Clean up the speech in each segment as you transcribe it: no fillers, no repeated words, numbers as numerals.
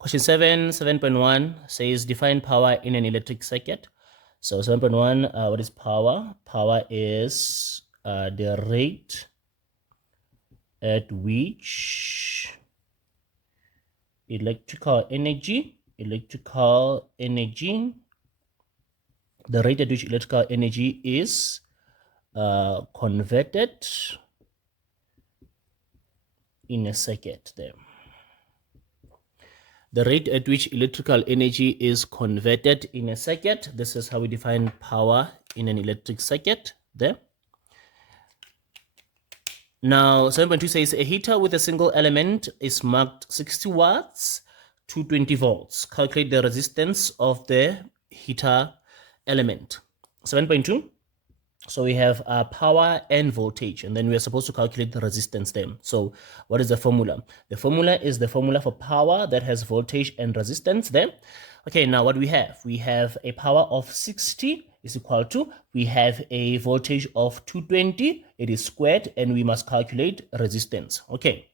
Question 7.1 says define power in an electric circuit. So 7.1, what is power? Power is the rate at which electrical energy, the rate at which electrical energy is converted in a circuit there. The rate at which electrical energy is converted in a circuit. This is how we define power in an electric circuit there. Now 7.2 says a heater with a single element is marked 60 watts to 20 volts. Calculate the resistance of the heater element. 7.2. So we have power and voltage, and then we are supposed to calculate the resistance then. So what is the formula? The formula is the formula for power that has voltage and resistance there. Okay, now what we have? We have a power of 60 is equal to, we have a voltage of 220, it is squared, and we must calculate resistance. Okay,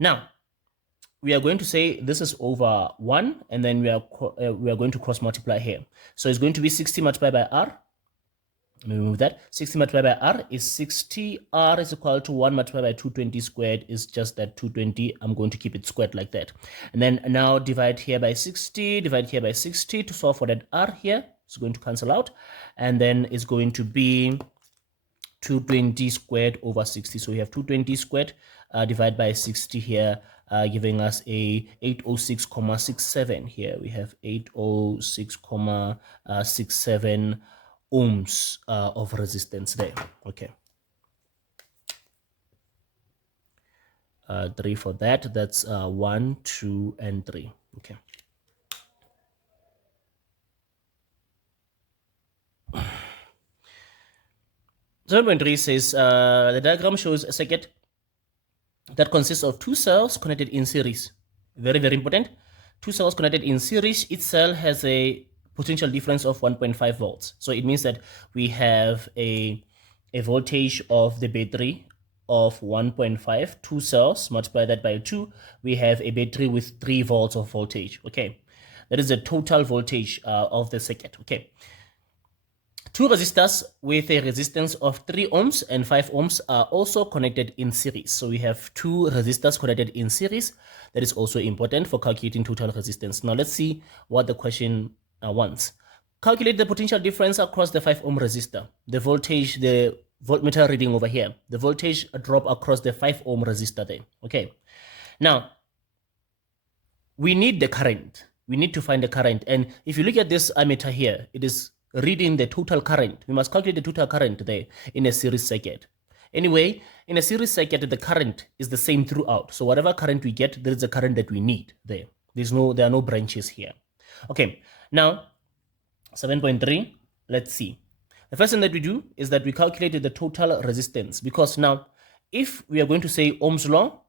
now we are going to say this is over 1, and then we are going to cross multiply here. So it's going to be 60 multiplied by R. Let me remove that. 60 multiplied by R is 60. R is equal to 1 multiplied by 220 squared is just that 220. I'm going to keep it squared like that. And then now divide here by 60, divide here by 60 to solve for that R here. It's going to cancel out. And then it's going to be 220 squared over 60. So we have 220 squared divided by 60 here, giving us a 806.67 here. We have 806.67 ohms of resistance there. Okay, 3 for that. That's 1, 2, and 3. Okay. So 7.3 says the diagram shows a circuit that consists of two cells connected in series. Very, very important. Two cells connected in series. Each cell has a potential difference of 1.5 volts. So it means that we have a voltage of the battery of 1.5, two cells, multiply that by 2, we have a battery with 3 volts of voltage. Okay, that is the total voltage of the circuit. Okay, two resistors with a resistance of 3 ohms and 5 ohms are also connected in series. So we have two resistors connected in series. That is also important for calculating total resistance. Now let's see what the question wants. Calculate the potential difference across the 5 ohm resistor. The voltage, the voltmeter reading over here, the voltage drop across the 5 ohm resistor there. Okay, now we need the current. We need to find the current, and if you look at this ammeter here, it is reading the total current. We must calculate the total current there in a series circuit. Anyway, in a series circuit, the current is the same throughout. So whatever current we get, there is the current that we need there. There are no branches here. Okay, now 7.3, let's see. The first thing that we do is that we calculate the total resistance, because now if we are going to say Ohm's law,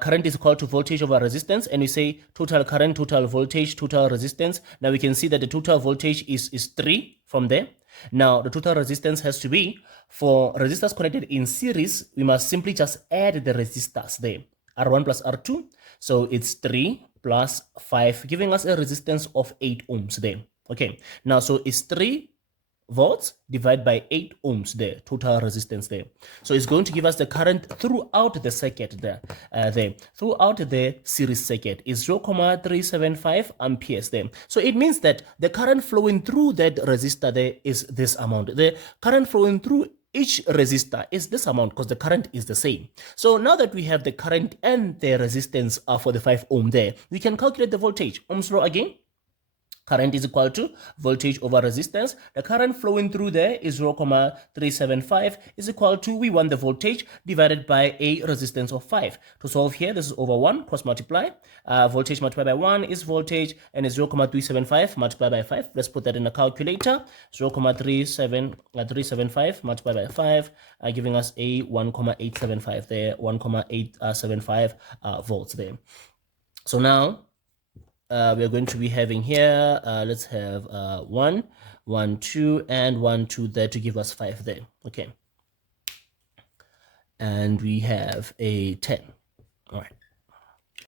current is equal to voltage over resistance, and we say total current, total voltage, total resistance. Now we can see that the total voltage is 3 from there. Now the total resistance has to be, for resistors connected in series, we must simply just add the resistors there, R1 plus R2. So it's 3 plus 5, giving us a resistance of 8 ohms there. Okay, now so it's 3 volts divided by 8 ohms there, total resistance there. So it's going to give us the current throughout the circuit there, throughout the series circuit is 0.375 amperes there. So it means that the current flowing through that resistor there is this amount. The current flowing through each resistor is this amount, because the current is the same. So now that we have the current and the resistance for the 5 ohm there, we can calculate the voltage. Ohm's law again. Current is equal to voltage over resistance. The current flowing through there is 0.375 is equal to, we want the voltage divided by a resistance of 5. To solve here, this is over 1, cross multiply. Voltage multiplied by 1 is voltage, and it's 0.375 multiplied by 5. Let's put that in a calculator. 0.375 multiplied by 5, giving us a 1.875 there, 1.875 volts there. So now, we are going to be having here, let's have 1, 1, 2, and 1, 2 there to give us 5 there. Okay. And we have a 10. All right.